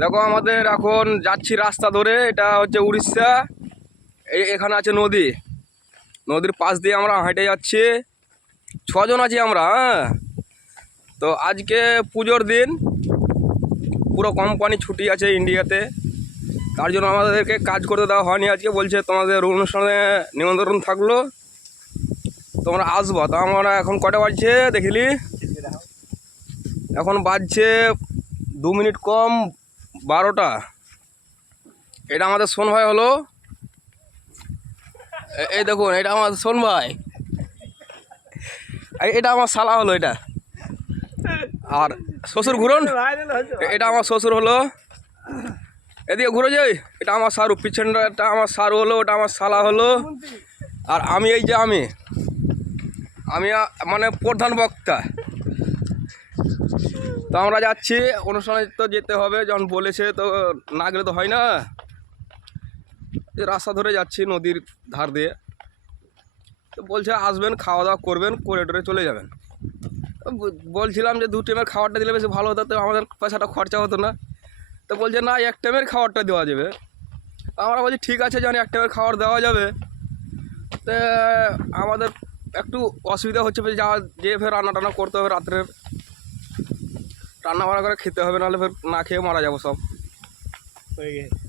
দেখো আমাদের এখন যাচ্ছি রাস্তা ধরে, এটা হচ্ছে উড়িষ্যা। এখানে আছে নদী, নদীর পাশ দিয়ে আমরা হেঁটে যাচ্ছি। 6 জন আছি আমরা। হ্যাঁ, তো আজকে পুজোর দিন, পুরো কোম্পানি ছুটি আছে ইন্ডিয়াতে, তার জন্য আমাদেরকে কাজ করতে দেওয়া হয়নি আজকে। বলছে তোমাদের অনুষ্ঠানে নিমন্ত্রণ থাকলো, তোমরা আসবো। তো আমরা এখন কটা বাজছে দেখিলি? এখন বাজছে 2 মিনিট কম 12টা। এটা আমাদের শোন ভাই হলো, এই দেখুন এটা আমার শোন ভাই, এটা আমার শালা হলো এটা। আর শ্বশুর ঘুরন, এটা আমার শ্বশুর হলো। এদিকে ঘুরে যাই, এটা আমার সারু, পিছনটা আমার সারু হলো, ওটা আমার শালা হলো। আর আমি এই যে আমি মানে প্রধান বক্তা। তো আমরা যাচ্ছি অনুষ্ঠানে, তো যেতে হবে, যখন বলেছে তো না গেলে তো হয় না। রাস্তা ধরে যাচ্ছি নদীর ধার দিয়ে। তো বলছে আসবেন, খাওয়া দাওয়া করবেন, করে টোরে চলে যাবেন। বলছিলাম যে 2 টাইমের খাবারটা দিলে বেশি ভালো হতো, তো আমাদের পয়সাটা খরচা হতো না। তো বলছে না, 1 টাইমের খাবারটা দেওয়া যাবে। আমরা বলছি ঠিক আছে, যখন 1 টাইমের খাবার দেওয়া যাবে, তো আমাদের একটু অসুবিধা হচ্ছে, যে ফের রান্না টান্না করতে হবে, রাত্রে রান্না বান্না করে খেতে হবে, নাহলে ফের না খেয়ে মারা যাবো সব।